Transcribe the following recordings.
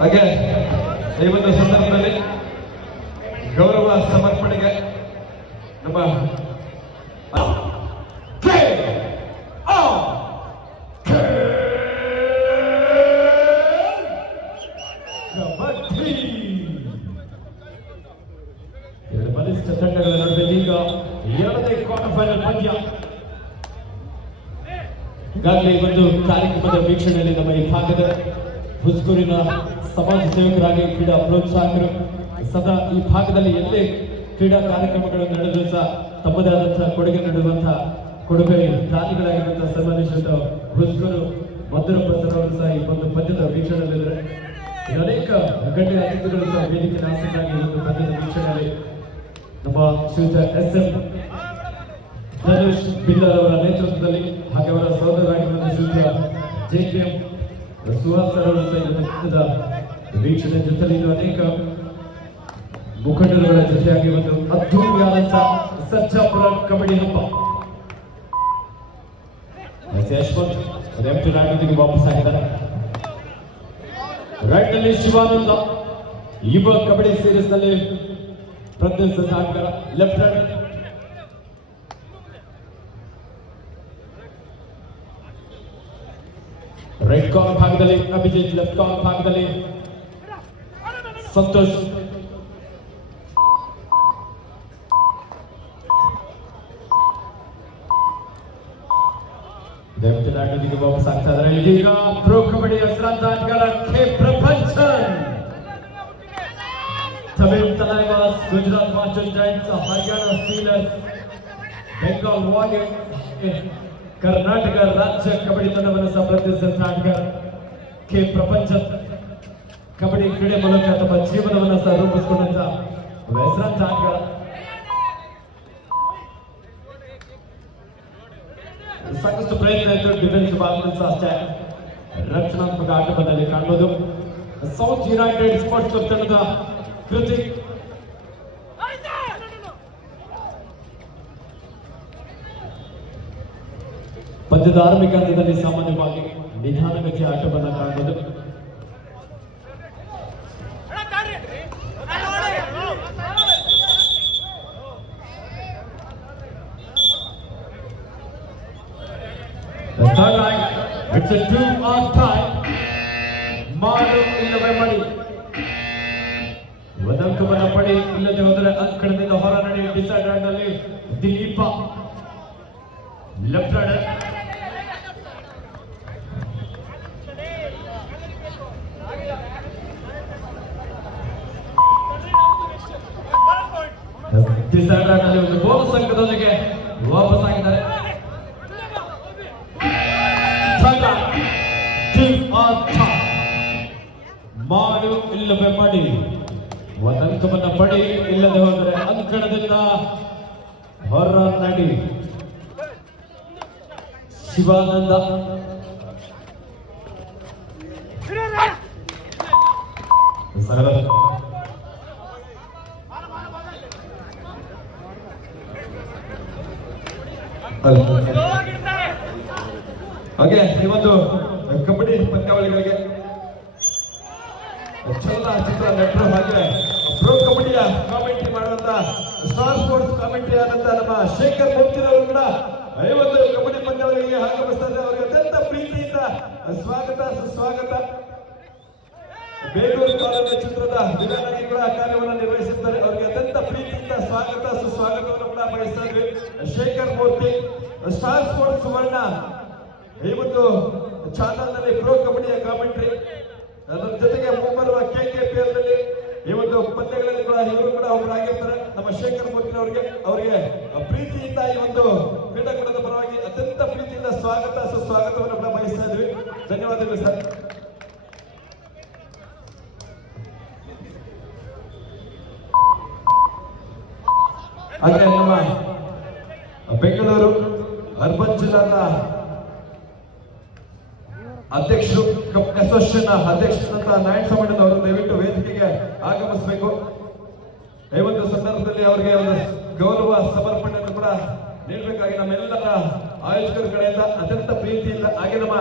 ಹಾಗೆ ಈ ಒಂದು ಸಂದರ್ಭದಲ್ಲಿ ಗೌರವ ಸಮರ್ಪಣೆಗೆ ನಮ್ಮ ಎರಡು ಬಲಿಷ್ಠ ತಂಡಗಳ ನಡುವೆ ಈಗ ಎರಡನೇ ಕ್ವಾರ್ಟರ್ ಫೈನಲ್ ಪಂದ್ಯ. ಈಗಾಗಲೇ ಒಂದು ಕಾರ್ಯಕ್ರಮದ ವೀಕ್ಷಣೆಯಲ್ಲಿ ನಮ್ಮ ಈ ಭಾಗದ ಹುಸ್ಕೂರಿನ ಸಮಾಜ ಸೇವಕರಾಗಿ ಕ್ರೀಡಾ ಪ್ರೋತ್ಸಾಹಕರು ಸದಾ ಈ ಭಾಗದಲ್ಲಿ ಎಲ್ಲೇ ಕ್ರೀಡಾ ಕಾರ್ಯಕ್ರಮಗಳು ನಡೆದರೂ ಸಹ ತಮ್ಮದೇ ಆದಂತಹ ಕೊಡುಗೆ ನೀಡುವಂತಹ ಕೊಡುಗೆ ದಾನಿಗಳಾಗಿರುವಂತಹ ಸನ್ಮಾನಿಸಿದ ಹುಸ್ಕೂರು ಮಧುರಪ್ಪ ಸರ್ ಅವರು ಸಹ ಈ ಒಂದು ಪದ್ಯದ ವೀಕ್ಷಣೆಯಲ್ಲಿದ್ದಾರೆ. ಅನೇಕ ಗಣ್ಯ ಅತಿಥಿಗಳು ಸಹ ವೇದಿಕೆ ಆಸಕ್ತರಾಗಿ ಈ ಒಂದು ಪದ್ಯದ ವೀಕ್ಷಣೆಯಲ್ಲಿ ನಮ್ಮ ಶ್ರೀಯುತ SM ಧನುಷ್ ಬಿಲ್ಲರ್ ಅವರ ನೇತೃತ್ವದಲ್ಲಿ ಹಾಗೆ ಅವರ ಸಹೋದರರಾಗಿರುವ ಶ್ರೀಯುತ JKM ಸುಹಾಸ್ ಸರ್ ಅವರು ಸಹ ಪದ್ಯದ ವೀಕ್ಷಣೆ ಜೊತೆಲಿ ಅನೇಕ ಮುಖಂಡರುಗಳ ಜೊತೆಯಾಗಿ ಒಂದು ಅದ್ಭುತವಾದಂತಹ ಸರ್ಜಾಪುರ ಕಬಡ್ಡಿ ಹಬ್ಬ. ಯಶವಂತ್ ಎಂಟಿ ರಾಜ್ಯಕ್ಕೆ ವಾಪಸ್ ಆಗಿದ್ದಾರೆ. ರೈಟ್ ನಲ್ಲಿ ಶಿವಾನಂದ ಯುವ ಕಬಡ್ಡಿ ಸೀರೀಸ್ ನಲ್ಲಿ ಪ್ರತಿನಿಧಿಸಿದ ಆಟಗಾರ. ಲೆಫ್ಟ್ ಹ್ಯಾಂಡ್ ರೈಟ್ ಕಾರ್ನರ್ ಭಾಗದಲ್ಲಿ ಅಭಿಜಿತ್, ಲೆಫ್ಟ್ ಕಾರ್ನರ್ ಭಾಗದಲ್ಲಿ ಸಂತೋಷ್. ದಯವಿಟ್ಟು ವಾಪಸ್ ಆಗ್ತಾ ಇದ್ದಾರೆ. ಇದೀಗ ಪ್ರೋ ಕಬಡ್ಡಿ ಹೆಸರಾಂತ ಆಟಗಾರ K Prapanjan, Tamil Thalaivas, Gujarat master giants, Haryana steelers, Bengal warriors, Karnataka ರಾಜ್ಯ ಕಬಡ್ಡಿ ತಂಡವನ್ನು ಸಹ ಪ್ರತಿನಿಧಿಸಿದ ಆಟಗಾರ ಕೆ ಪ್ರಪಂಚನ್. ಕಬಡ್ಡಿ ಕ್ರೀಡೆ ಮೂಲಕ ತಮ್ಮ ಜೀವನವನ್ನು ಸಹ ರೂಪಿಸಿಕೊಂಡಂತ ಹೆಸರಾಂತ ಆಟಗಾರ. ಸಾಕಷ್ಟು ಪ್ರಯತ್ನ ಇತ್ತು ಡಿಫೆನ್ಸ್ ಭಾಗದಲ್ಲಿ ಸಹ ಅಷ್ಟೇ ರಕ್ಷಣಾತ್ಮಕ ಆಟದಲ್ಲಿ ಕಾಣಬಹುದು. ಸೌತ್ ಯುನೈಟೆಡ್ ಸ್ಪೋರ್ಟ್ಸ್ ಕ್ಲಬ್ ತಂಡದ ಕೃತಿಕ್, ಪದ್ಯದ ಆರಂಭಿಕ ಹಂತದಲ್ಲಿ ಸಾಮಾನ್ಯವಾಗಿ ನಿಧಾನಗತಿಯ ಆಟವನ್ನು ಕಾಣಬಹುದು. It's a 2-hour time. ಮಾಡು ಇಲ್ಲವೇ ಮಡಿ, ಒದಂಕುಮನ ಪಡಿ, ಇಲ್ಲದೆ ಹೋದರೆ ಅಂಕಣದಿಂದ ಹೊರ ನಡಿ. ಡಿಸೈಡ್ ನಲ್ಲಿ ದಿಲೀಪ, ಲೆಫ್ಟ್ ಹ್ಯಾಂಡ್ ಡಿಸೈಡ್ ನಲ್ಲಿ ಒಂದು ಬೋನಸ್ ಅಂಕದೊಂದಿಗೆ ವಾಪಸ್ ಆಗಿದ್ದಾರೆ. ಮಾಡು ಇಲ್ಲವೇ ಮಾಡಿ, ಒಂದಂಕವನ್ನ ಪಡಿ, ಇಲ್ಲದೆ ಹೋದರೆ ಅಂಕಣದಿಂದ ಹೊರ ನಡಿ. ಶಿವಾನಂದ ಹಾಗೆ ಈ ಒಂದು ಕಬಡ್ಡಿ ಪಂದ್ಯಾವಳಿಗಳಿಗೆ ಚಲನಚಿತ್ರ ನಟರು ಹಾಗೆ ಪ್ರೋ ಕಬಡ್ಡಿಯ ಕಾಮೆಂಟ್ರಿ ಮಾಡುವಂತ ಸ್ಟಾರ್ ಸ್ಪೋರ್ಟ್ಸ್ ಕಾಮೆಂಟ್ರಿ ಆದಂತ ನಮ್ಮ ಶೇಖರ್ ಮೂರ್ತಿರವರು ಕೂಡ 50 ಕಬಡ್ಡಿ ಪಂದ್ಯಾವಳಿಗೆ ಆಗಮಿಸ್ತಾರೆ. ಅವರಿಗೆ ಅತ್ಯಂತ ಪ್ರೀತಿಯಿಂದ ಸ್ವಾಗತ ಸುಸ್ವಾಗತ. ಬೇಲೂರು ಕಾಲೇಜು ಚಿತ್ರದ ವಿಲನಾಗಿ ಕೂಡ ಕಾರ್ಯವನ್ನು ನಿರ್ವಹಿಸುತ್ತಾರೆ. ಅವರಿಗೆ ಅತ್ಯಂತ ಪ್ರೀತಿಯಿಂದ ಸ್ವಾಗತ ಸುಸ್ವಾಗತವನ್ನು ಕೂಡ ಬಯಸ್ತಾ ಇದ್ವಿ. ಶೇಖರ್ ಮೂರ್ತಿ, ಸ್ಟಾರ್ ಸ್ಪೋರ್ಟ್ಸ್ ಸುವರ್ಣ ಈ ಒಂದು ಚಾನಲ್ ನಲ್ಲಿ ಪ್ರೋ ಕಬಡ್ಡಿಯ ಕಾಮೆಂಟ್ರಿ, ಅದರ ಜೊತೆಗೆ ಮುಂಬರುವ KKPL ನಲ್ಲಿ ಈ ಒಂದು ಪಂದ್ಯಗಳಲ್ಲಿ ಕೂಡ ಇವರು ಕೂಡ ಒಬ್ಬರಾಗಿರ್ತಾರೆ. ನಮ್ಮ ಶೇಖರ್ ಮೂರ್ತಿ ಅವರಿಗೆ ಪ್ರೀತಿಯಿಂದ ಈ ಒಂದು ಕ್ರೀಡಾಕೂಟದ ಪರವಾಗಿ ಅತ್ಯಂತ ಪ್ರೀತಿಯಿಂದ ಸ್ವಾಗತ ಸುಸ್ವಾಗತವನ್ನು ಕೂಡ ಬಯಸ್ತಾ ಇದ್ವಿ. ಧನ್ಯವಾದಗಳು ಸರ್. ಹಾಗೆ ನಮ್ಮ ಬೆಂಗಳೂರು ಅರ್ಬನ್ ಜಿಲ್ಲಾದ ಅಧ್ಯಕ್ಷರು, ಕಪ್ ಅಸೋಸಿಯೇಷನ್ ಅಧ್ಯಕ್ಷರಾದಂತಹ ನಾರಾಯಣ ಸ್ವಾಮಿ ಅವರು ದಯವಿಟ್ಟು ವೇದಿಕೆಗೆ ಆಗಮಿಸಬೇಕು. ಈ ಒಂದು ಸಂದರ್ಭದಲ್ಲಿ ಅವರಿಗೆ ಒಂದು ಗೌರವ ಸಮರ್ಪಣೆಯನ್ನು ಕೂಡ ನೀಡಬೇಕಾಗಿ ನಮ್ಮೆಲ್ಲರ ಆಯೋಜಕರ ಕಡೆಯಿಂದ ಅತ್ಯಂತ ಪ್ರೀತಿಯಿಂದ, ಹಾಗೆ ನಮ್ಮ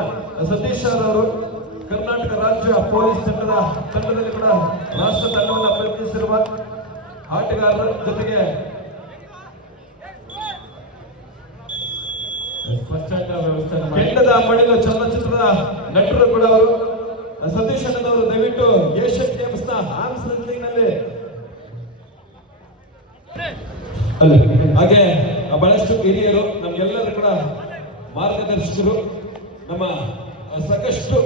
ಸತೀಶ್ ಅವರು ಕರ್ನಾಟಕ ರಾಜ್ಯ ಪೊಲೀಸ್ ತಂಡದಲ್ಲಿ ಕೂಡ ರಾಷ್ಟ್ರ ತಂಡವನ್ನು ಪ್ರಯತ್ನಿಸಿರುವ ಆಟಗಾರರ ಜೊತೆಗೆ ಕೆಂಡದ ಮಡಿಲು ಚಲನಚಿತ್ರದ ನಟರು ಕೂಡ ಅವರು ಸತೀಶ್ ಅಣ್ಣನವರು ದಯವಿಟ್ಟು ಏಷ್ಯನ್ ಗೇಮ್ಸ್ ನ ಆರ್ಮ್ಸ್ ರೆಸ್ಲಿಂಗ್ ನಲ್ಲಿ ಹಾಗೆ ಬಹಳಷ್ಟು ಹಿರಿಯರು ನಮ್ಗೆಲ್ಲರೂ ಕೂಡ ಮಾರ್ಗದರ್ಶಕರು ನಮ್ಮ ಸಾಕಷ್ಟು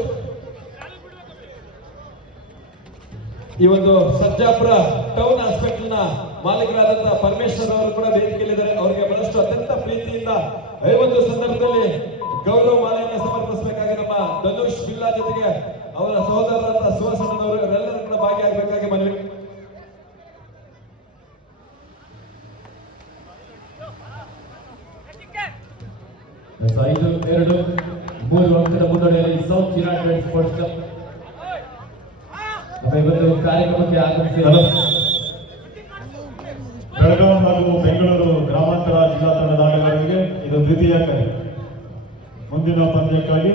ಈ ಒಂದು ಸರ್ಜಾಪುರ ಟೌನ್ ಹಾಸ್ಪಿಟಲ್ ನ ಮಾಲೀಕರಾದಂತಹ ಪರಮೇಶ್ವರ್ ಅವರು ಕೂಡ ವೇದಿಕೆಯಲ್ಲಿದ್ದಾರೆ. ಅವರಿಗೆ ಬಹಳಷ್ಟು ಅತ್ಯಂತ ಪ್ರೀತಿಯಿಂದ ಈ ಒಂದು ಸಂದರ್ಭದಲ್ಲಿ ಗೌರವ ಮಾಲೆಯನ್ನು ಸಮರ್ಪಿಸಬೇಕಾಗಿ ನಮ್ಮ ಧನುಷ್ ಬಿಲ್ಲಾ ಜೊತೆಗೆ ಅವರ ಸಹೋದರರಾದ ಸುಹಾಸಣ್ಣನವರು ಇವರೆಲ್ಲರೂ ಕೂಡ ಭಾಗಿಯಾಗಬೇಕಾಗಿ ಮನವಿ. ಐದು ಎರಡು ಮೂರು ಅಂಕದ ಮುನ್ನಡೆಯಲ್ಲಿ ಸೌತ್ ಯುನೈಟೆಡ್ ಸ್ಪೋರ್ಟ್ಸ್ ಕ್ಲಬ್ ನಮ್ಮ ಇವತ್ತು ಕಾರ್ಯಕ್ರಮಕ್ಕೆ ಆಗಮಿಸಿದ ಬೆಳಗಾವಿ ಹಾಗೂ ಬೆಂಗಳೂರು ಗ್ರಾಮಾಂತರ ಜಿಲ್ಲಾ ತಂಡದ ಆಟಗಾರರಿಗೆ ಇದು ದ್ವಿತೀಯ ಕರೆ. ಮುಂದಿನ ಪಂದ್ಯಕ್ಕಾಗಿ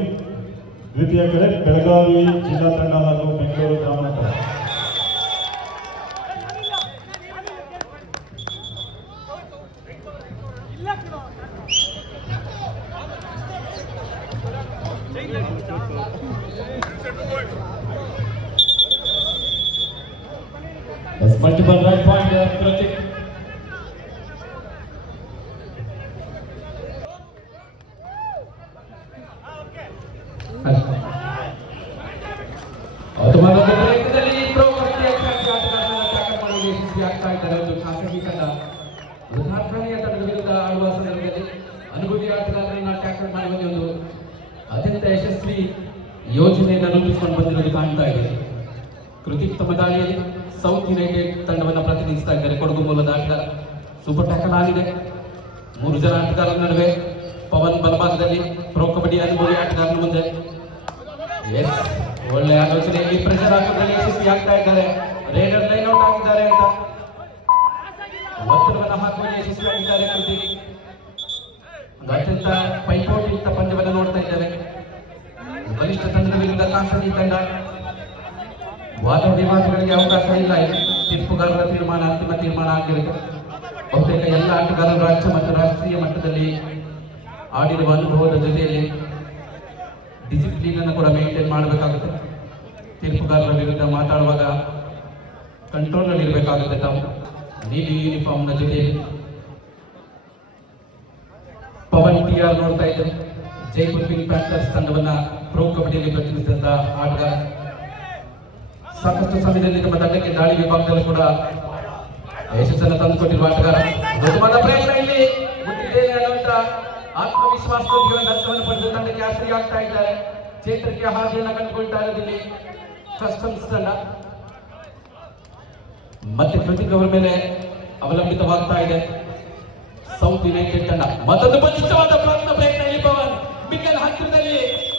ದ್ವಿತೀಯ ಕರೆ ಬೆಳಗಾವಿ ಜಿಲ್ಲಾ ತಂಡ ಹಾಗೂ ಬೆಂಗಳೂರು ಗ್ರಾಮಾಂತರ. multiple right point Pratik. ಅನುಭವಿ ಆಟಗಾರರನ್ನ ಟ್ಯಾಕಲ್ ಮಾಡುವ ಒಂದು ಅತ್ಯಂತ ಯಶಸ್ವಿ ಯೋಜನೆಯನ್ನು ರೂಪಿಸಿಕೊಂಡು ಬಂದಿರೋದು ಕಾಣ್ತಾ ಇದೆ. ಕೃತಿಕ್ ತಮ್ಮ ದಾಳಿಯಲ್ಲಿ ಸೌತ್ ಯುನೈಟೆಡ್ ತಂಡವನ್ನು ಪ್ರತಿನಿಧಿಸ್ತಾ ಇದ್ದಾರೆ. ಕೊಡಗು ಮೂಲದ ಆಟಗಾರ. ಸೂಪರ್ ಟ್ಯಾಕಲ್ ಆಗಿದೆ. 3 ಜನ ಆಟಗಾರರ ನಡುವೆ ಪವನ್ ಬಲಭಾಗದಲ್ಲಿ ಪ್ರೊ ಕಬಡ್ಡಿ ಅನುಭವಿ ಆಟಗಾರನ ಮುಂದೆ ಒಳ್ಳೆ ಆಲೋಚನೆಯಲ್ಲಿ ಪ್ರೆಷರ್ ಹಾಕೋದ್ರಲ್ಲಿ ಯಶಸ್ವಿ ಆಗ್ತಾ ಇದ್ದಾರೆ. ರೇಡರ್ ಲೈನ್ ಔಟ್ ಆಗಿದ್ದಾರೆ ಅಂತ ಒತ್ತಡವನ್ನು ಹಾಕುವಲ್ಲಿ ಯಶಸ್ವಿಯಾಗಿದ್ದಾರೆ ಕೃತಿಕ್. ಒಂದು ಅತ್ಯಂತ ಪೈಪೋಟಿಯುಕ್ತ ಪಂದ್ಯವನ್ನು ನೋಡ್ತಾ ಇದ್ದೇವೆ. ಬಲಿಷ್ಠ ತಂಡದ ವಿರುದ್ಧ ಕಾಸಗಿ ತಂಡ. ವಾದ ವಿವಾದಗಳಿಗೆ ಅವಕಾಶ ಇಲ್ಲ. ತೀರ್ಪುಗಾರರ ತೀರ್ಮಾನ ಅಂತಿಮ ತೀರ್ಮಾನ ಆಗಿರುತ್ತೆ. ಬಹುತೇಕ ಎಲ್ಲ ಆಟಗಾರರು ರಾಜ್ಯ ಮತ್ತು ರಾಷ್ಟ್ರೀಯ ಮಟ್ಟದಲ್ಲಿ ಆಡಿರುವ ಅನುಭವದ ಜೊತೆಯಲ್ಲಿ ಡಿಸಿಪ್ಲಿನ್ ಅನ್ನು ಕೂಡ ಮೇಂಟೈನ್ ಮಾಡಬೇಕಾಗುತ್ತೆ. ತೀರ್ಪುಗಾರರ ವಿರುದ್ಧ ಮಾತಾಡುವಾಗ ಕಂಟ್ರೋಲ್ ಅಲ್ಲಿ ಇರಬೇಕಾಗುತ್ತೆ. ತಾವು ನೀಲಿ ಯೂನಿಫಾರ್ಮ್ ನ ಜೊತೆಯಲ್ಲಿ ಪವನ್ ಟಿಆರ್ ನೋಡ್ತಾ ಇದ್ದಾರೆ. ಜೈಪುರ್ ಪಿಂಕ್ ಪ್ಯಾಂಥರ್ಸ್ ತಂಡವನ್ನ ಪ್ರೊ ಕಬಡ್ಡಿಯಲ್ಲಿ ಪ್ರತಿನಿಧಿಸಿದಂತ ಆಟಗಾರ. ಸಾಕಷ್ಟು ಸಮಯದಲ್ಲಿ ತಮ್ಮ ತಂಡಕ್ಕೆ ದಾಳಿ ವಿಭಾಗದಲ್ಲೂ ಕೂಡ ಯಶಸ್ಸನ್ನು ತಂದುಕೊಟ್ಟಿರುವ ಆಟಗಾರ. ದೊಡ್ಡವಾದ ಪ್ರಯತ್ನ ಇಲ್ಲಿ ಮುಟ್ಟಿದ್ದೇನೆ ಅನ್ನುವಂತ ಆತ್ಮವಿಶ್ವಾಸದೊಂದಿಗೆ ಒಂದು ಅಂಕವನ್ನು ಪಡೆದು ತಂಡಕ್ಕೆ ಆಸರೆ ಆಗ್ತಾ ಇದ್ದಾರೆ. ಚೇತರಿಕೆ ಹಾದಿಯನ್ನು ಕಂಡುಕೊಳ್ತಾ ಇರೋದಿಲ್ಲಿ ಕಸ್ಟಮ್ಸ್ ತಂಡ. ಮತ್ತೆ ಕೃತಿಕ್ ಅವರ ಮೇಲೆ ಅವಲಂಬಿತವಾಗ್ತಾ ಇದೆ ಸೌತ್ ಯುನೈಟೆಡ್ ತಂಡ. ಮತ್ತೊಂದು ಬಲಿಷ್ಠವಾದ ಪ್ರಯತ್ನ ಇಲ್ಲಿ ಪವನ್ ಮಿಕ್ಕಲ್ ಹತ್ತಿರದಲ್ಲಿ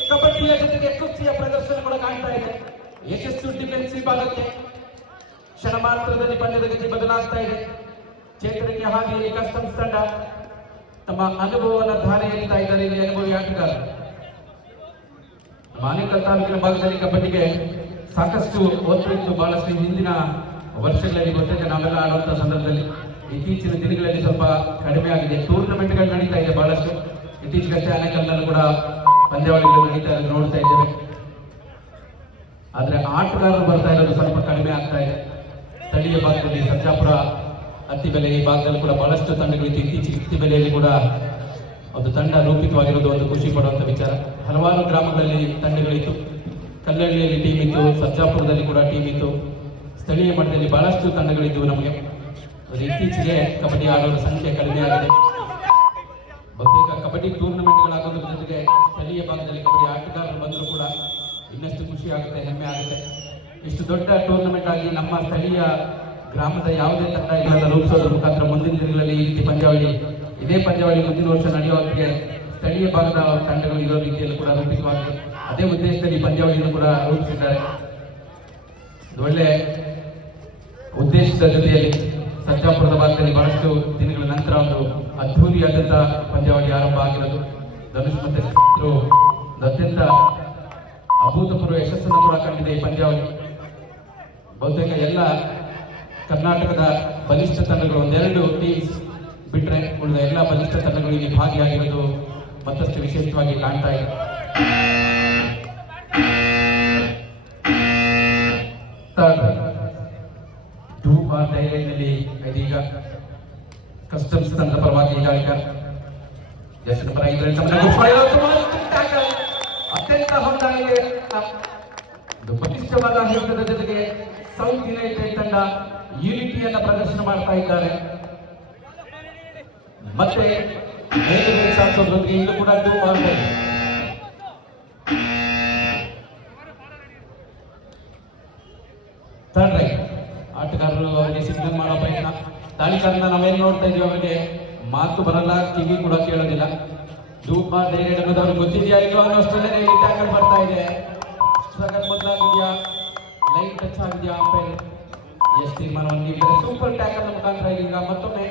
ಕಬಡ್ಡಿಯ ಜೊತೆಗೆ ಕುಸ್ತಿಯ ಪ್ರದರ್ಶನ ಕೂಡ ಕಾಣ್ತಾ ಇದೆ. ಯಶಸ್ವಿ ಡಿಫೆನ್ಸ್ ವಿಭಾಗಕ್ಕೆ ಕ್ಷಣ ಮಾತ್ರದಲ್ಲಿ ಪಂದ್ಯದ ಗತಿ ಬದಲಾಗ್ತಾ ಇದೆ. ಚೇತರಿಕೆ ಹಾದಿಯಲ್ಲಿ ಕಸ್ಟಮ್ಸ್ ತಂಡ ತಮ್ಮ ಅನುಭವವನ್ನು ಧಾರೆ ಎರಿತಾ ಇದ್ದಾರೆ ಇಲ್ಲಿ ಅನುಭವಿ ಆಟಗಾರ. ಆನೇಕಲ್ ತಾಲೂಕಿನ ಭಾಗದಲ್ಲಿ ಕಬಡ್ಡಿಗೆ ಸಾಕಷ್ಟು ಒತ್ತು ಇತ್ತು. ಬಹಳಷ್ಟು ಹಿಂದಿನ ವರ್ಷಗಳಲ್ಲಿ ಗೊತ್ತಿದೆ ನಾವೆಲ್ಲ ಆಡುವಂತಹ ಸಂದರ್ಭದಲ್ಲಿ. ಇತ್ತೀಚಿನ ದಿನಗಳಲ್ಲಿ ಸ್ವಲ್ಪ ಕಡಿಮೆ ಆಗಿದೆ. ಟೂರ್ನಮೆಂಟ್ಗಳು ನಡೀತಾ ಇದೆ ಬಹಳಷ್ಟು. ಇತ್ತೀಚೆಗಷ್ಟೇ ಆನೇಕಲ್ನಲ್ಲೂ ಕೂಡ ಪಂದ್ಯಾವಳಿಗಳು ನಡೀತಾ ಇರೋದು ನೋಡ್ತಾ ಇದ್ದೇವೆ. ಆದ್ರೆ ಆಟಗಾರರು ಬರ್ತಾ ಇರೋದು ಸ್ವಲ್ಪ ಕಡಿಮೆ ಆಗ್ತಾ ಇದೆ. ಸ್ಥಳೀಯ ಭಾಗದಲ್ಲಿ ಸರ್ಜಾಪುರ, ಅತ್ತಿಬೆಲೆ ಈ ಭಾಗದಲ್ಲಿ ಕೂಡ ಬಹಳಷ್ಟು ತಂಡಗಳಿತ್ತು. ಇತ್ತೀಚೆಗೆ ಅತ್ತಿಬೆಲೆಯಲ್ಲಿ ಕೂಡ ಒಂದು ತಂಡ ರೂಪಿತವಾಗಿರೋದು ಒಂದು ಖುಷಿ ಪಡುವಂತ ವಿಚಾರ. ಹಲವಾರು ಗ್ರಾಮಗಳಲ್ಲಿ ತಂಡಗಳಿತ್ತು. ಕಲ್ಲಳ್ಳಿಯಲ್ಲಿ ಟೀಮ್ ಇತ್ತು, ಸರ್ಜಾಪುರದಲ್ಲಿ ಕೂಡ ಟೀಮ್ ಇತ್ತು. ಸ್ಥಳೀಯ ಮಟ್ಟದಲ್ಲಿ ಬಹಳಷ್ಟು ತಂಡಗಳಿದ್ದವು ನಮಗೆ. ಇತ್ತೀಚೆಗೆ ಕಬಡ್ಡಿ ಆಡೋರ ಸಂಖ್ಯೆ ಕಡಿಮೆ ಆಗಿದೆ. ಬಹುತೇಕ ಕಬಡ್ಡಿ ಟೂರ್ನಮೆಂಟ್ಗಳಾಗೋದ್ರ ಜೊತೆಗೆ ಸ್ಥಳೀಯ ಭಾಗದಲ್ಲಿ ಕಬಡ್ಡಿ ಆಟಗಾರರು ಬಂದರೂ ಕೂಡ ಇನ್ನಷ್ಟು ಖುಷಿ ಆಗುತ್ತೆ, ಹೆಮ್ಮೆ ಆಗುತ್ತೆ. ಇಷ್ಟು ದೊಡ್ಡ ಟೂರ್ನಮೆಂಟ್ ಆಗಿ ನಮ್ಮ ಸ್ಥಳೀಯ ಗ್ರಾಮದ ಯಾವುದೇ ತಂಡ ಇಲ್ಲದ ರೂಪಿಸೋದ್ರ ಮುಖಾಂತರ ಮುಂದಿನ ದಿನಗಳಲ್ಲಿ ಈ ರೀತಿ ಪಂದ್ಯಾವಳಿ, ಇದೇ ಪಂದ್ಯಾವಳಿ ಮುಂದಿನ ವರ್ಷ ನಡೆಯುವಾಗೆ ಸ್ಥಳೀಯ ಭಾಗದ ತಂಡಗಳು ಇರೋ ರೀತಿಯಲ್ಲಿ ಕೂಡ ರೂಪಿತವಾಗಿದೆ. ಅದೇ ಉದ್ದೇಶದಲ್ಲಿ ಪಂದ್ಯಾವಳಿಯನ್ನು ಕೂಡ ರೂಪಿಸಿದ್ದಾರೆ. ಒಳ್ಳೆ ಉದ್ದೇಶದ ಜೊತೆಯಲ್ಲಿ ಸರ್ಜಾಪುರದ ಭಾಗದಲ್ಲಿ ಬಹಳಷ್ಟು ದಿನಗಳ ನಂತರ ಒಂದು ಅದ್ಧೂರಿಯಾದಂತಹ ಪಂದ್ಯಾವಳಿ ಆರಂಭ ಆಗಿರೋದು. ಧನುಷ್ ಮತ್ತೆ ಅತ್ಯಂತ ಅಭೂತಪೂರ್ವ ಯಶಸ್ಸನ್ನು ಕೂಡ ಕಂಡಿದೆ ಈ ಪಂದ್ಯಾವಳಿ. ಬಹುತೇಕ ಎಲ್ಲ ಕರ್ನಾಟಕದ ಬಲಿಷ್ಠ ತಂಡಗಳು, ಒಂದೆರಡು ಟೀಮ್ಸ್ ಬಿಟ್ರೆ ಉಳಿದ ಎಲ್ಲ ಬಲಿಷ್ಠ ತಂಡಗಳು ಇಲ್ಲಿ ಭಾಗಿಯಾಗಿರೋದು ಮತ್ತಷ್ಟು ವಿಶೇಷವಾಗಿ ಕಾಣ್ತಾ ಇದೆ. ಡೈರೆಯಲ್ಲಿ ಇದೀಗ ಕಸ್ಟಮ್ಸ್ ತಂಡದ ಪರವಾಗಿ ಈಗ ನಂಬರ್ 5 ಅತ್ಯಂತ ಹೊಂದಾಣಿಕೆ ಬಲಿಷ್ಠವಾದ ಹಿಡಿತದ ಜೊತೆಗೆ ಸೌತ್ ಯುನೈಟೆಡ್ ತಂಡ ಯೂನಿಟಿಯನ್ನ ಪ್ರದರ್ಶನ ಮಾಡ್ತಾ ಇದ್ದಾರೆ. ಮತ್ತೆ ಸಾಧಿಸೋದ್ರೊಂದಿಗೆ ಇಲ್ಲೂ ಕೂಡ ಥರ್ಡ್ ರೈಟ್ ಆಟಗಾರರು ಅವರಿಗೆ ಸಿಗ್ನಲ್ ಮಾಡೋ ಪ್ರಯತ್ನ. ದಾಳಿಕಾರನ ನಾವೇನು ನೋಡ್ತಾ ಇದೀವಿ, ಅವರಿಗೆ ಮಾತು ಬರಲ್ಲ, ಕಿವಿ ಕೂಡ ಕೇಳೋದಿಲ್ಲ. ಡೂಪ್ ಡೈರೆಕ್ಟ್ ಅನ್ನೋದು ಅವ್ರಿಗೆ ಗೊತ್ತಿದೆಯಾ ಇಲ್ಲೋ ಅನ್ನೋಷ್ಟರಲ್ಲೇ ಇಲ್ಲಿ ಟ್ಯಾಕಲ್ ಬರ್ತಾ ಇದೆ. ಸ್ಟ್ರಗಲ್ ಮೊದಲಾಗಿದೆಯಾ, ಲೈಟ್ ಟಚ್ ಆಗಿದೆಯಾ, ಅಂಪೈರ್ ಎಷ್ಟು ತೀರ್ಮಾನವನ್ನು ನೀಡಿದರೆ. ಸೂಪರ್ ಟ್ಯಾಕಲ್ ಮುಖಾಂತರ ಈಗ ಮತ್ತೊಮ್ಮೆ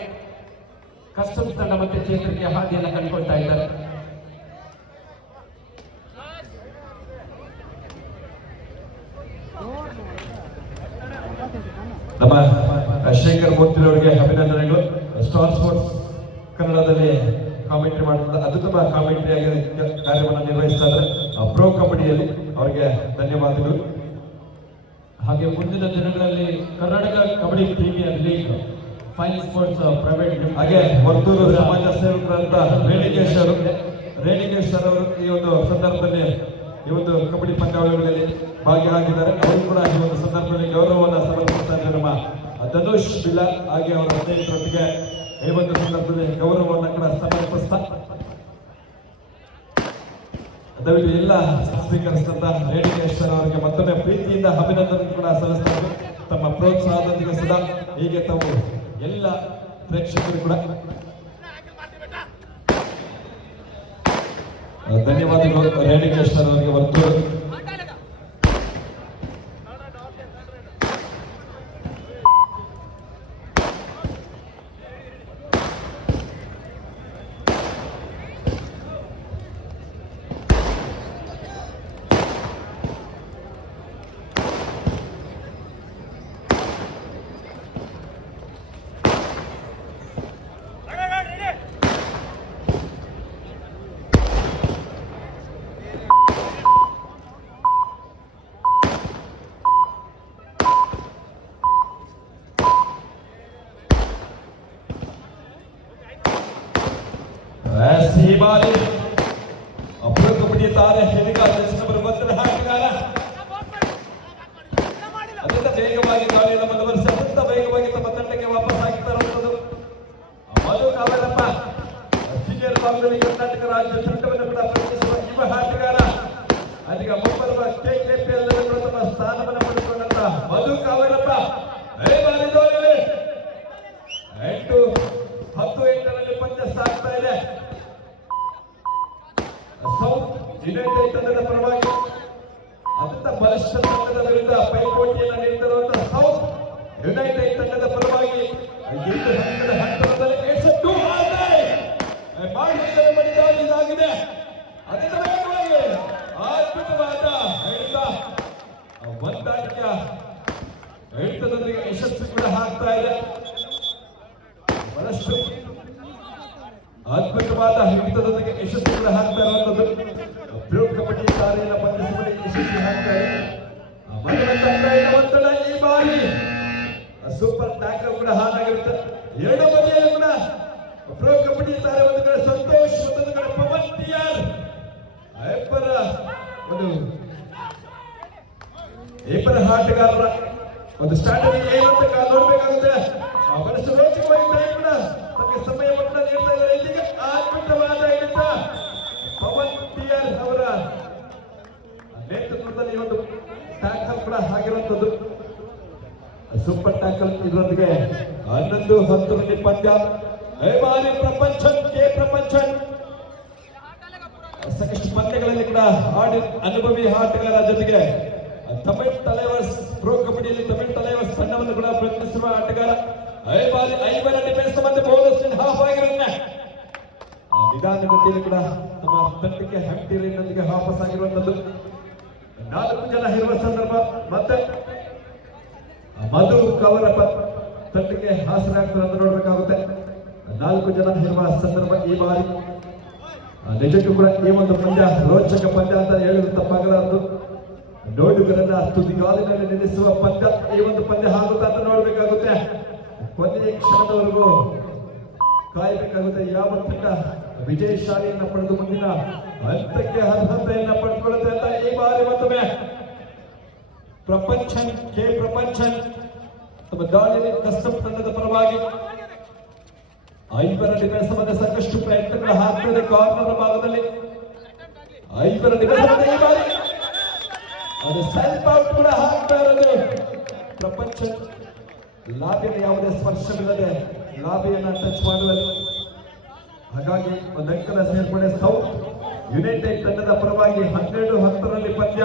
ಕಸ್ಟಮ್ಸ್ ತಂಡ ಮತ್ತೆ ಚೇತರಿಕೆ ಹಾದಿಯನ್ನು ಕಂಡುಕೊಳ್ತಾ ಇದ್ದಾರೆ. ನಮ್ಮ ಶೇಖರ್ ಮೂರ್ತಿ ಅವರಿಗೆ ಅಭಿನಂದನೆಗಳು. ಸ್ಟಾರ್ ಸ್ಪೋರ್ಟ್ಸ್ ಕನ್ನಡದಲ್ಲಿ ಕಾಮೆಂಟ್ರಿ ಮಾಡುತ್ತಾ ಅತ್ಯುತ್ತಮ ಕಾಮೆಂಟ್ರಿಯಾಗಿ ಕಾರ್ಯವನ್ನು ನಿರ್ವಹಿಸ್ತಾ ಇದ್ದಾರೆ ಪ್ರೋ ಕಬಡ್ಡಿಯಲ್ಲಿ. ಅವರಿಗೆ ಧನ್ಯವಾದಗಳು. ಹಾಗೆ ಮುಂದಿನ ದಿನಗಳಲ್ಲಿ Karnataka kabaddi premier league fine sports private ಹಾಗೆ ವರ್ತೂರು ಸಮಾಜ ಸೇವಕರಂತ ರೇಣಿಗೇಶ್ವರ್ ಅವರು ಈ ಒಂದು ಸಂದರ್ಭದಲ್ಲಿ ಈ ಒಂದು ಕಬಡ್ಡಿ ಪಂದ್ಯಾವಳಿಗಳಲ್ಲಿ ಭಾಗಿಯಾಗಿದ್ದಾರೆ. ಅವರು ಕೂಡ ಈ ಒಂದು ಸಂದರ್ಭದಲ್ಲಿ ಗೌರವವನ್ನು ಸಮರ್ಪಿಸ್ತಾ ಇದ್ದಾರೆ. ನಮ್ಮ ಧನುಷ್ ಬಿಲ್ಲ ಹಾಗೆ ಅವರ ಸ್ನೇಹಿತರೊಟ್ಟಿಗೆ ಈ ಒಂದು ಸಂದರ್ಭದಲ್ಲಿ ಗೌರವವನ್ನು ಕೂಡ ಸಮರ್ಪಿಸ್ತಾ ದಯವಿಟ್ಟು ಎಲ್ಲ ಸ್ವೀಕರಿಸಿದಂತ ರೇಣಿಗೇಶ್ವರ ಅವರಿಗೆ ಮತ್ತೊಮ್ಮೆ ಪ್ರೀತಿಯಿಂದ ಅಭಿನಂದನೆ ಕೂಡ ಸಲ್ಲಿಸ್ತಾರೆ. ತಮ್ಮ ಪ್ರೋತ್ಸಾಹದೊಂದಿಗೆ ಸದಾ ಹೀಗೆ ತಾವು ಎಲ್ಲ ಪ್ರೇಕ್ಷಕರು ಕೂಡ ಧನ್ಯವಾದಗಳು. ರೇಣಿಗೇಶ್ವರ ಅವರಿಗೆ ವರ್ತೂರು ಈ ಬಾರಿ ಅಪ್ರೋ ಕಬಡ್ಡಿ ತಾರೆ ಹೆಲಿಕಾ ನಂಬರ್ 1 ಆಟಗಾರ ಅತ್ಯಂತ ವೇಗವಾಗಿ ದಾಳಿಯನ್ನು ಮುಂದುವರಿಸಿ ಅತ್ಯಂತ ವೇಗವಾಗಿ ತಮ್ಮ ತಂಡಕ್ಕೆ ವಾಪಸ್ ಆಗ್ತಾ ಇರುವಂತದ್ದು ಮಧು ಕಾವಲಪ್ಪ. ಸೀನಿಯರ್ ಭಾಗದಲ್ಲಿ ಕರ್ನಾಟಕ ರಾಜ್ಯ ತಂಡವನ್ನು ಕೂಡ ಪ್ರವೇಶಿಸುವ ಯುವ ಆಟಗಾರ. ಅದೀಗ ಮುಂಬರುವ KKPL ಕೂಡ ತಮ್ಮ ಸ್ಥಾನವನ್ನು ಪಡೆದುಕೊಂಡಂತ ಮಧು ಕಾವಲಪ್ಪ ಈ ಬಾರಿ ದಾಳಿಯಲ್ಲಿ 10-8ರಲ್ಲಿ ಪಂದ್ಯ ಸಾಗ್ತಾ ಇದೆ. ಸೌತ್ ಯುನೈಟೆಡ್ ತಂಡದ ಪರವಾಗಿ ಅತ್ಯಂತ ಬಲಿಷ್ಠ ತಂಡದ ವಿರುದ್ಧ ಪೈಪೋಟಿಯನ್ನು ನೀಡುತ್ತಿರುವಂತಹ ಸೌತ್ ಯುನೈಟೆಡ್ ತಂಡದ ಪರವಾಗಿ ಹಂತದಲ್ಲಿ ಇದಾಗಿದೆ. ಅತ್ಯಂತ ವೇಗವಾಗಿ ಅದ್ಭುತವಾದ ಹೊಂದಾಣಿಕೆಯ ಹಿಡಿತದೊಂದಿಗೆ ಯಶಸ್ವಿ ಕೂಡ ಆಗ್ತಾ ಇದೆ. ಬಹಳಷ್ಟು ಅದ್ಭುತವಾದ ಹಿಡಿತದೊಂದಿಗೆ ಯಶಸ್ವಿ ಕೂಡ ಆಗ್ತಾ ಇರುವಂತದ್ದು ಪ್ರೋ ಕಬಡ್ಡಿ ದಾರಿಯನ್ನು ಬಂಧಿಸುವಲ್ಲಿ ಯಶಸ್ವಿ ಆಗ್ತಾ ಇದೆ. ಒತ್ತಡ ಈ ಬಾರಿ ಸೂಪರ್ ಟ್ಯಾಕಲ್ ಕೂಡ ಹಾನಾಗಿರುತ್ತೆ. ಎರಡು ಬದಿಯಲ್ಲಿ ಕೂಡ ಪ್ರೋ ಕಬಡ್ಡಿ ತಾರೆ ಒಂದು ಕಡೆ ಸಂತೋಷ್, ಮತ್ತೊಂದು ಕಡೆ ಪವನ್ ಟಿಆರ್ ಇಬ್ಬರ ಆಟಗಾರರ ಒಂದು ಸ್ಟ್ರಾಟಜಿ ಏನಂತ ನೋಡ್ಬೇಕಾಗುತ್ತೆ. ಬಹಳಷ್ಟು ರೋಚಕವಾಗಿ ಕೂಡ ತಮಗೆ ಸಮಯವನ್ನು ನೀಡ್ತಾ ಇದ್ದಾರೆ. ಇದೀಗ ಅದ್ಭುತವಾದ ಹಿಡಿತ ಪವನ್ ಟಿಆರ್ ಅವರ ನೇತೃತ್ವದಲ್ಲಿ ಒಂದು ಟ್ಯಾಕಲ್ ಕೂಡ ಆಗಿರುವಂತದ್ದು ಸೂಪರ್ ಟ್ಯಾಕಲ್. ಇದರೊಂದಿಗೆ 11-10ರಲ್ಲಿ ಪಂದ್ಯ. ಬಾರಿ ಪ್ರಪಂಚನ್ ಸಾಕಷ್ಟು ಪಂದ್ಯಗಳಲ್ಲಿ ಕೂಡ ಆಡಿ ಅನುಭವಿ ಆಟಗಾರ ಜೊತೆಗೆ ತಮಿಳ್ ತಲೈವರ್ಸ್ ಪ್ರೋ ಕಬಡ್ಡಿಯಲ್ಲಿ ತಮಿಳ್ ತಲೈವರ್ಸ್ ತಂಡವನ್ನು ಕೂಡ ಪ್ರಯತ್ನಿಸುವ ಆಟಗಾರ. ಬಾರಿ 5 ಡಿಫೆನ್ಸ್ ಮತ್ತೆ ಬೋನಸ್ ಹಾಫ್ ಆಗಿರೋದನ್ನ ನಿಧಾನಗತಿಯಲ್ಲಿ ಕೂಡ ತಮ್ಮ ತಂಡಕ್ಕೆ ಹ್ಯಾಪ್ಟಿ ರೈನ್ನೊಂದಿಗೆ ವಾಪಸ್ ಆಗಿರುವಂತದ್ದು. 4 ಜನ ಇರುವ ಸಂದರ್ಭ. ಮತ್ತೆ ಮಧು ಕವರ ತಂಡಕ್ಕೆ ಹಾಸನಾಗ್ತಾರೆ ಅಂತ ನೋಡ್ಬೇಕಾಗುತ್ತೆ. 4 ಜನ ಇರುವ ಸಂದರ್ಭ ಈ ಬಾರಿ. ನಿಜಕ್ಕೂ ಕೂಡ ಈ ಒಂದು ಪಂದ್ಯ ರೋಚಕ ಪಂದ್ಯ ಅಂತ ಹೇಳಿದ್ರೆ ತಪ್ಪಾಗಲಾರದು. ನೋಡುಗರನ್ನ ತುದಿಗಾಲಿನಲ್ಲಿ ನಿಲ್ಲಿಸುವ ಪಂದ್ಯ ಈ ಒಂದು ಪಂದ್ಯ ಆಗುತ್ತಾ ಅಂತ ನೋಡ್ಬೇಕಾಗುತ್ತೆ. ಕೊನೆಯ ಕ್ಷಣದವರೆಗೂ ಕಾಯಬೇಕಾಗುತ್ತೆ. ಯಾವ ತಂಡ ವಿಜಯಶಾಲಿಯನ್ನ ಪಡೆದು ಮುಂದಿನ ಹಂತಕ್ಕೆ ಅರ್ಹತೆಯನ್ನ ಪಡೆದುಕೊಳ್ಳುತ್ತೆ ಅಂತ ಈ ಬಾರಿ ಮತ್ತೊಮ್ಮೆ ಪ್ರಪಂಚನ್ ತಮ್ಮ ದಾಳಿಯಲ್ಲಿ ಕಸ್ಟಮ್ ತಂಡದ ಪರವಾಗಿ 5 ಡಿಫೆನ್ಸ್ ಮಧ್ಯೆ ಸಾಕಷ್ಟು ಪ್ರಯತ್ನಗಳು ಹಾಕ್ತದೆ. ಕಾರ್ನರ್ ಭಾಗದಲ್ಲಿ 5 ಡಿಫೆನ್ಸ್ ಈ ಬಾರಿ ಅದು ಸೆಲ್ಫ್ ಔಟ್ ಕೂಡ ಹಾಕ್ತಾ ಇರೋದು ಪ್ರಪಂಚ. ಲಾಬಿಯಲ್ಲಿ ಯಾವುದೇ ಸ್ಪರ್ಶವಿಲ್ಲದೆ ಲಾಬಿಯನ್ನ ಟಚ್ ಮಾಡುವಲ್ಲಿ. ಹಾಗಾಗಿ ಒಂದು ಅಂಕದ ಸೇರ್ಪಡೆ ಸೌತ್ ಯುನೈಟೆಡ್ ತಂಡದ ಪರವಾಗಿ 12-10ರಲ್ಲಿ ಪಂದ್ಯ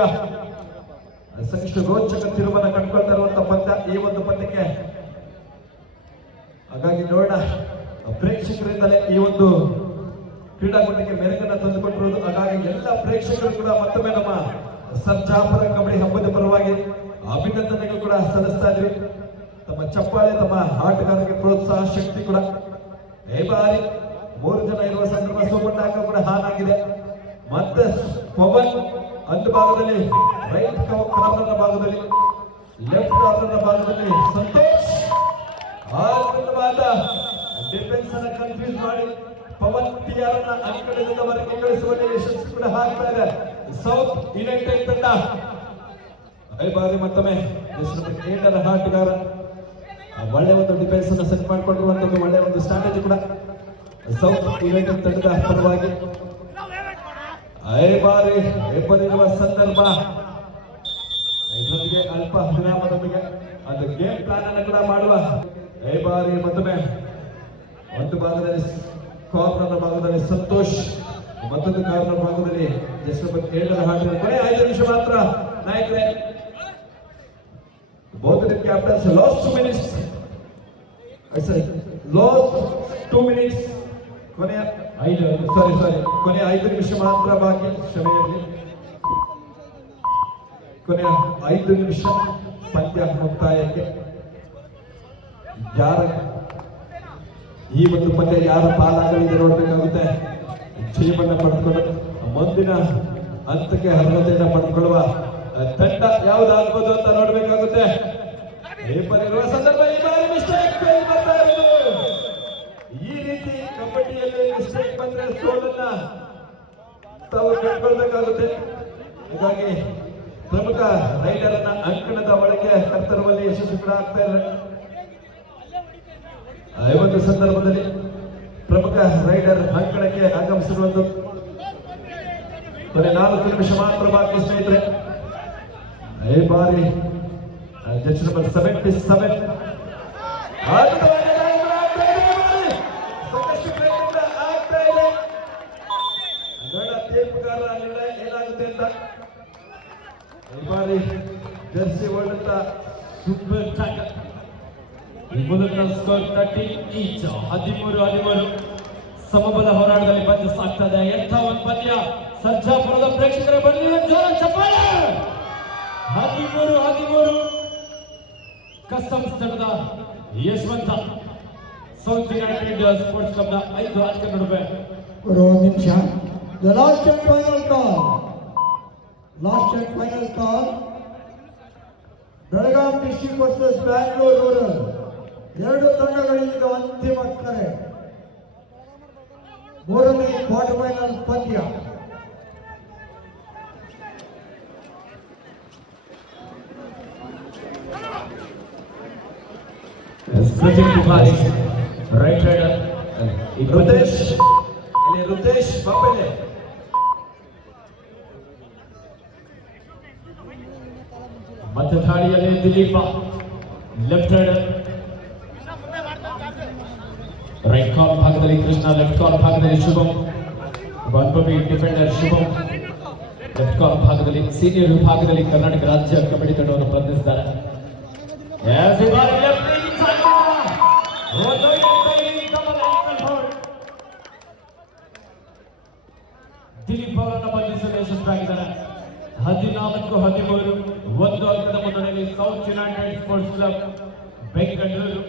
ಸಾಕಷ್ಟು ರೋಚಕ ತಿರುವನ್ನ ಕಂಡುಕೊಳ್ತಾ ಇರುವಂತಹ ಪಂದ್ಯ ಈ ಒಂದು ಪಂದ್ಯಕ್ಕೆ. ಹಾಗಾಗಿ ನೋಡೋಣ, ಪ್ರೇಕ್ಷಕರಿಂದಲೇ ಈ ಒಂದು ಕ್ರೀಡಾಕೂಟಕ್ಕೆ ಮೆರುಗನ್ನ ತಂದುಕೊಟ್ಟಿರುವುದು. ಹಾಗಾಗಿ ಎಲ್ಲ ಪ್ರೇಕ್ಷಕರು ಕೂಡ ಮತ್ತೊಮ್ಮೆ ನಮ್ಮ ಸರ್ಜಾಪುರ ಕಬಡ್ಡಿ ಹಬ್ಬದ ಪರವಾಗಿ ಅಭಿನಂದನೆಗಳು ಕೂಡ ಸಲ್ಲಿಸ್ತಾ ಇದ್ವಿ. ತಮ್ಮ ಚಪ್ಪಾಳೆ, ತಮ್ಮ ಆಟಗಾರರಿಗೆ ಪ್ರೋತ್ಸಾಹ ಶಕ್ತಿ ಕೂಡ. ಈ ಬಾರಿ 3 ಜನ ಇರುವ ಸಂದರ್ಭ ಸೋಮಣ್ಣ ಕೂಡ ಹಾನಾಗಿದೆ. ಮತ್ತೆ ಪವನ್ ಒಂದು ಭಾಗದಲ್ಲಿ, ರೈಟ್ ಕಾರ್ನರ್ ಭಾಗದಲ್ಲಿ, ಲೆಫ್ಟ್ ಕಾರ್ನರ್ ಭಾಗದಲ್ಲಿ ಸಂತೋಷ್. ಡಿಫೆನ್ಸ್ ಅನ್ನ ಕನ್ಫ್ಯೂಸ್ ಮಾಡಿ ಪವನ್ ಟಿಆರ್ ಅನ್ನ ಅಂಕಣದಿಂದ ಹೊರಗೆ ಕಳಿಸುವಲ್ಲಿ ಯಶಸ್ಸು ಕೂಡ ಆಗ್ತಾ ಇದೆ ಸೌತ್ ಯುನೈಟೆಡ್ ತಂಡ. ಈ ಬಾರಿ ಮತ್ತೊಮ್ಮೆ 8ರ ಆಟಗಾರ ಒಳ್ಳೆ ಒಂದು ಡಿಫೆನ್ಸ್ ಅನ್ನು ಸೆಟ್ ಮಾಡಿಕೊಂಡಿರುವಂತದ್ದು ಒಳ್ಳೆ ಒಂದು ಸ್ಟ್ರಾಟಜಿ ಕೂಡ ಸೌತ್ ಯುನೈಟೆಡ್ ತಂಡದ ಪರವಾಗಿ. ಈ ಬಾರಿ ಇಬ್ಬರಿರುವ ಸಂದರ್ಭ ಇದರೊಂದಿಗೆ ಅಲ್ಪ ವಿರಾಮದೊಂದಿಗೆ ಅದು ಗೇಮ್ ಪ್ಲಾನ್ ಅನ್ನು ಕೂಡ ಮಾಡುವ. ಈ ಬಾರಿ ಮತ್ತೊಮ್ಮೆ ಒಂದು ಭಾಗದಲ್ಲಿ ಕಾರ್ನರ್ ಭಾಗದಲ್ಲಿ ಸಂತೋಷ್, ಮತ್ತೊಂದು ಕಾರ್ನರ್ ಭಾಗದಲ್ಲಿ 7ರ ಆಟಗಾರ. ಕೊನೆ 5 ನಿಮಿಷ ಮಾತ್ರ ನಾಯಕರೇ. both the captains lost 2 minutes. I said lost 2 minutes. ಕೊನೆ 5 ನಿಮಿಷ ಮಾತ್ರ ಬಾಕಿ. ಕ್ಷಮೆಯಾಗಲಿ. ಕೊನೆ 5 ನಿಮಿಷ ಪಂದ್ಯ ಮುಕ್ತಾಯಕ್ಕೆ. ಈ ಒಂದು ಪಂದ್ಯ ಯಾರ ಪಾಲಾಗಲಿದೆ ನೋಡ್ಬೇಕಾಗುತ್ತೆ. ಜಯವನ್ನು ಪಡೆದುಕೊಂಡು ಮುಂದಿನ ಹಂತಕ್ಕೆ ಅರ್ಹತೆಯನ್ನು ಪಡೆದುಕೊಳ್ಳುವ ತಂಡ ಯಾವುದಾಗಬಹುದು ಅಂತ ನೋಡ್ಬೇಕಾಗುತ್ತೆ. ಇಬ್ಬರಿರುವ ಸಂದರ್ಭ ಈ ಬಾರಿ ಮಿಸ್ಟೇಕ್ ಬರ್ತಾ ಇರೋದು. ಈ ರೀತಿ ಕಬಡ್ಡಿಯಲ್ಲಿ ಮಿಸ್ಟೇಕ್ ಬಂದ್ರೆ ಸೋಲನ್ನ ತಾವು ಕಂಡುಕೊಳ್ಬೇಕಾಗುತ್ತೆ. ಹೀಗಾಗಿ ಪ್ರಮುಖ ರೈಡರ್ ಅನ್ನ ಅಂಕಣದ ಒಳಗೆ ಕರ್ತರುವಲ್ಲಿ ಯಶಸ್ಸು ಕೂಡ ಆಗ್ತಾ ಇದೆ. ಈ ಒಂದು ಸಂದರ್ಭದಲ್ಲಿ ಪ್ರಮುಖ ರೈಡರ್ ಅಂಕಣಕ್ಕೆ ಆಗಮಿಸಿರುವುದು. ಕೊನೆ 4 ನಿಮಿಷ ಮಾತ್ರ ಬಾಕಿ ಸ್ನೇಹಿತರೆ. ಈ ಬಾರಿ ಜಡ್ಜ್ ನಂಬರ್ 77 ಸಾಕಷ್ಟು ಪ್ರಯತ್ನ ಆಗ್ತಾ ಇದೆ. ತೀರ್ಪುಗಾರರ ನಿರ್ಣಯ ಏನಾಗುತ್ತೆ ಅಂತ. ಈ ಬಾರಿ ಜರ್ಸಿ ಹೊರಡುತ್ತ ಸೂಪರ್ ಟ್ಯಾಕಲ್. ಈ ಮೂಲಕ ಸ್ಕೋರ್ 13 ಈಚ್. 13 ಸಮಬಲ ಹೋರಾಟದಲ್ಲಿ ಪಂದ್ಯ ಸಾಗ್ತಾ ಇದೆ. ಎಂಥ ಒಂದು ಪಂದ್ಯ. ಸರ್ಜಾಪುರದ ಪ್ರೇಕ್ಷಕರ ಬನ್ನಿ ಜೋರ ಚಪ್ಪಾಳೆ. 13 ಕಸ್ಟಮ್ಸ್ ತಂಡದ ಯಶವಂತ ಸೌತ್ ಯುನೈಟೆಡ್ ಸ್ಪೋರ್ಟ್ಸ್ ಕ್ಲಬ್ನ 5 ಆಟಗಾರರ ನಡುವೆ ಒಂದು ನಿಮಿಷ. The last and final call. Belgaum district versus Bangalore rural. 2 ತಂಡಗಳಿಂದ ಅಂತಿಮ ಕರೆ. 3ನೇ ಕ್ವಾರ್ಟರ್ ಫೈನಲ್ ಪಂದ್ಯ. Right raider Ruthesh Bapele. ಮತ್ತೆ ದಾಳಿಯಲ್ಲಿ Dilip left raider. Right corner ಭಾಗದಲ್ಲಿ ಕೃಷ್ಣ, ಲೆಫ್ಟ್ ಕಾರ್ನರ್ ಭಾಗದಲ್ಲಿ ಶುಭಂ. ಅನುಭವಿ ಡಿಫೆಂಡರ್ ಶುಭಂ ಲೆಫ್ಟ್ ಕಾರ್ನರ್ ಭಾಗದಲ್ಲಿ. ಸೀನಿಯರ್ ವಿಭಾಗದಲ್ಲಿ ಕರ್ನಾಟಕ ರಾಜ್ಯ ಕಬಡ್ಡಿ ತಂಡವನ್ನು ಪ್ರತಿನಿಧಿಸಿದ್ದಾರೆ. ದಿಲೀಪ್ ಅವರನ್ನು ಬಂಧಿಸಲು ಯಶಸ್ವಿಯಾಗಿದ್ದಾರೆ. 14-13 ಒಂದು ಅಂಕದ ಮುನ್ನಡೆಯಲ್ಲಿ south united sports club Bengaluru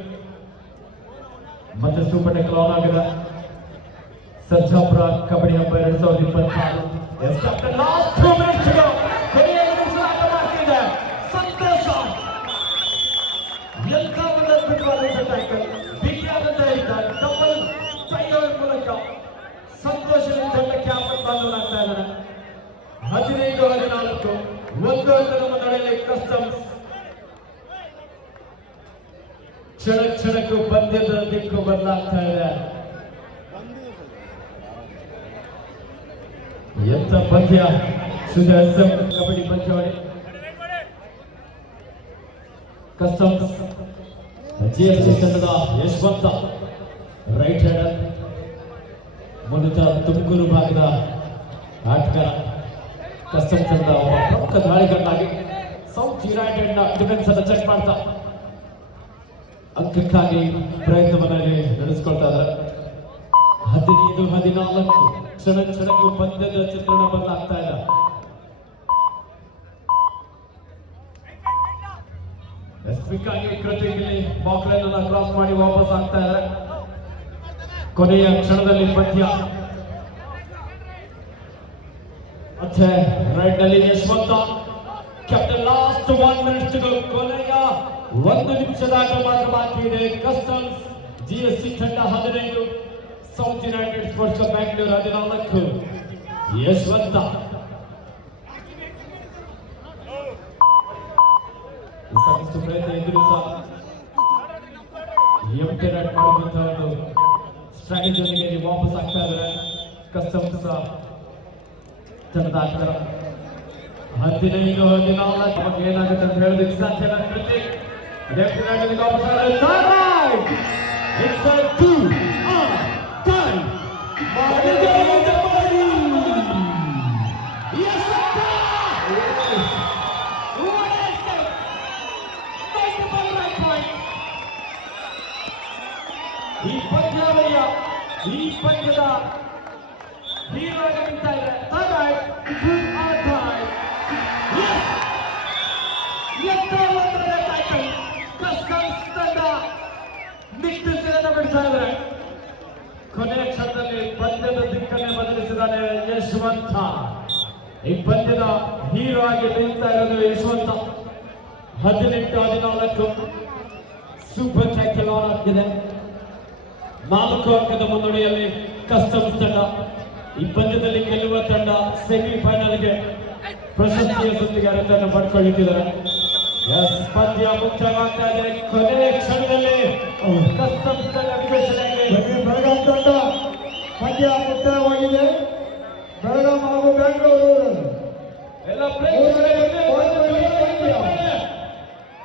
ಮತ್ತೆ ಸೂಪರ್ ಟೆಕ್ ಆನ್ ಆಗಿದೆ ಸರ್ಜಾಪುರ ಕಬಡ್ಡಿ ಹಬ್ಬ 2026 ಲಾಸ್ಟ್ 2 ಮಿನಿಟ್ಸ್ ಸಂತೋಷ ಎಂತ ಒಂದು ಅದ್ಭುತವಾದ ಟ್ಯಾಕಲ್ ಬಿಗಿಯಾದಂತ ಡಬಲ್ ಟೈರ್ ಮೂಲಕ ಸಂತೋಷದ ತಂಡಕ್ಕೆ ಆಪತ್ತಾಗ್ತಾ ಇದ್ದಾರೆ 15-14 ಒಂದು ಅಂಕದ ಮುನ್ನಡೆಯಲ್ಲಿ ಕಸ್ಟಮ್ಸ್ ಕ್ಷಣಕ್ಕೂ ಪಂದ್ಯದ ದಿಕ್ಕು ಬದಲಾಗ್ತಾ ಇದೆ ಎಂತ ಪಂದ್ಯ ಸುಧಾರಿಸ ಕಬಡ್ಡಿ ಪಂದ್ಯಾವಳಿ ಕಸ್ಟಮ್ಸ್ ಜಿಎಫ್ಸಿ ತಂಡದ ಯಶವಂತ ರೈಟ್ ಹ್ಯಾಂಡರ್ ಮೂಲತಃ ತುಮಕೂರು ಭಾಗದ ಆಟಗಾರ ಕಸ್ಟಮ್ಸ್ ತಂಡದ ಒಬ್ಬ ಪ್ರಮುಖ ದಾಳಿಗಾರನಾಗಿ ಸೌತ್ ಯುನೈಟೆಡ್ ನ ಡಿಫೆನ್ಸ್ ಅನ್ನು ಚೆಕ್ ಮಾಡ್ತಾ ಅಂಕಕ್ಕಾಗಿ ಪ್ರಯತ್ನವನ್ನೇ ನಡೆಸಿಕೊಳ್ತಾ ಇದ್ದಾರೆ 15-14 ಕ್ಷಣಕ್ಕೂ ಪಂದ್ಯದ ಚಿತ್ರಣ ಬದಲಾಗ್ತಾ ಇಲ್ಲ ಕ್ವಿಕ್ಕಾಗಿ ಕೃತಿಯಲ್ಲಿ ಬಾಕ್ಲೈನ್ ಅನ್ನ ಕ್ರಾಸ್ ಮಾಡಿ ವಾಪಸ್ ಆಗ್ತಾ ಇದ್ದಾರೆ ಕೊನೆಯ ಕ್ಷಣದಲ್ಲಿ ಪಂದ್ಯ ಮತ್ತೆ ರೈಟ್ ನಲ್ಲಿ ಯಶವಂತ ಕ್ಯಾಪ್ಟನ್ ಲಾಸ್ಟ್ 1 ಮಿನಿಟ್ಸ್ ಕೊನೆಯ 1 ನಿಮಿಷದ ಆಟ ಮಾತ್ರ ಬಾಕಿ ಇದೆ ಕಸ್ಟಮ್ಸ್ ಜಿಎಸ್ಸಿ ತಂಡ 15 south united sports club Bengaluru 14 Yashwant ಸಾಕಷ್ಟು ಪ್ರಯತ್ನ ಇದ್ರೂ ಸಹ ಎಂಟಿ ರೈಟ್ ಮಾಡುವಂತಹ ಒಂದು ಸ್ಟ್ರಾಟಜಿಯೊಂದಿಗೆ ವಾಪಸ್ ಆಗ್ತಾ ಇದ್ದಾರೆ ಕಸ್ಟಮ್ಸ್ ತಂಡದ ಆಟಗಾರ 15-14 ಏನಾಗುತ್ತೆ ಅಂತ ಹೇಳೋದಕ್ಕೆ ಸಾಧ್ಯ ಇಲ್ಲ ಕೃತಿಕ್ ಲೆಫ್ಟ್ ವಾಪಸ್ ಈ ಪಂದ್ಯಾವಳಿಯ ಈ ಪಂದ್ಯದ ಹೀರೋ ನಿಂತ ಇದೆ ಬಿಡ್ತಾ ಇದ್ದಾರೆ ಕೊನೆಯ ಕ್ಷಣದಲ್ಲಿ ಪಂದ್ಯದ ದಿಕ್ಕನ್ನೇ ಬದಲಿಸಿದ್ದಾನೆ ಯಶವಂತ ಈ ಪಂದ್ಯದ ಹೀರೋ ಆಗಿ ನಿಲ್ತಾ ಇರೋದು ಯಶವಂತ 18-14 ಸೂಪರ್ ಟ್ಯಾಕಲ್ ಆನ್ ಆಗಿದೆ 4 ಅಂಕದ ಮುನ್ನಡೆಯಲ್ಲಿ ಕಸ್ಟಮ್ಸ್ ತಂಡ ಈ ಪಂದ್ಯದಲ್ಲಿ ಗೆಲ್ಲುವ ತಂಡ ಸೆಮಿಫೈನಲ್ಗೆ ಪ್ರಶಸ್ತಿಯ ಸುತ್ತಿಗೆ ಅರ್ಹತೆಯನ್ನು ಪಡ್ಕೊಳ್ಳುತ್ತಿದ್ದಾರೆ ಪಂದ್ಯ ಮುಕ್ತವಾಗ್ತಾ ಇದೆ ಕೊನೆಯ ಕ್ಷಣದಲ್ಲಿ ಕಸ್ಟಮ್ಸ್ ತಂಡ ವಿವೇಚನೆಗೆ ಬೆಳಗಾಂ ತಂಡ ಪಂದ್ಯ ಮುಕ್ತಾಯವಾಗಿದೆ ಬೆಳಗಾಂ ಹಾಗೂ ಬೆಂಗಳೂರು ಎಲ್ಲ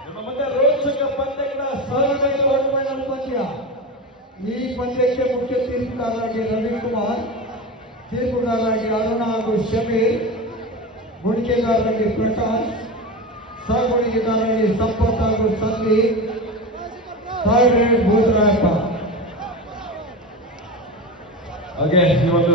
ನಿಮ್ಮ ಮುಂದೆ ರೋಚಕ ಪಂದ್ಯಗಳ ಫೈನಲ್ ಪಂದ್ಯ ಈ ಪಂದ್ಯಕ್ಕೆ ಮುಖ್ಯ ತೀರ್ಪುಗಾರರಾಗಿ ರವಿಕುಮಾರ್ ತೀರ್ಪುಗಾರರಾಗಿ ಅರುಣ ಹಾಗೂ ಶಮೀರ್ ಗುಣಿಕೆಗಾರರಾಗಿ ಪ್ರಕಾಶ್ ಸಹಗುಣಿಕೆಗಾರರಾಗಿ ಸಂಪತ್ ಹಾಗೂ ಸಂದೀಪ್ ಥರ್ಡ್ ರೇಟ್ ಭೂತರಾಯಪ್ಪ ಹಾಗೆ ಈ ಒಂದು